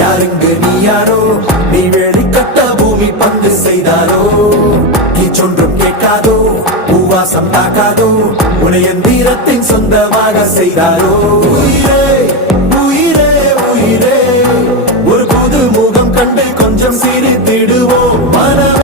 யாருங்க நீ யாரோ, நீ வேலி கட்ட பூமி பங்கு செய்தாரோ, நீ சொன்றும் கேட்காதோ, பூவாசம் தாக்காதோ, உனைய தீரத்தின் சொந்தமாக செய்தாரோ. உயிரே உயிரே உயிரே, ஒரு புது முகம் கண்டு கொஞ்சம் சிரித்திடுவோம்.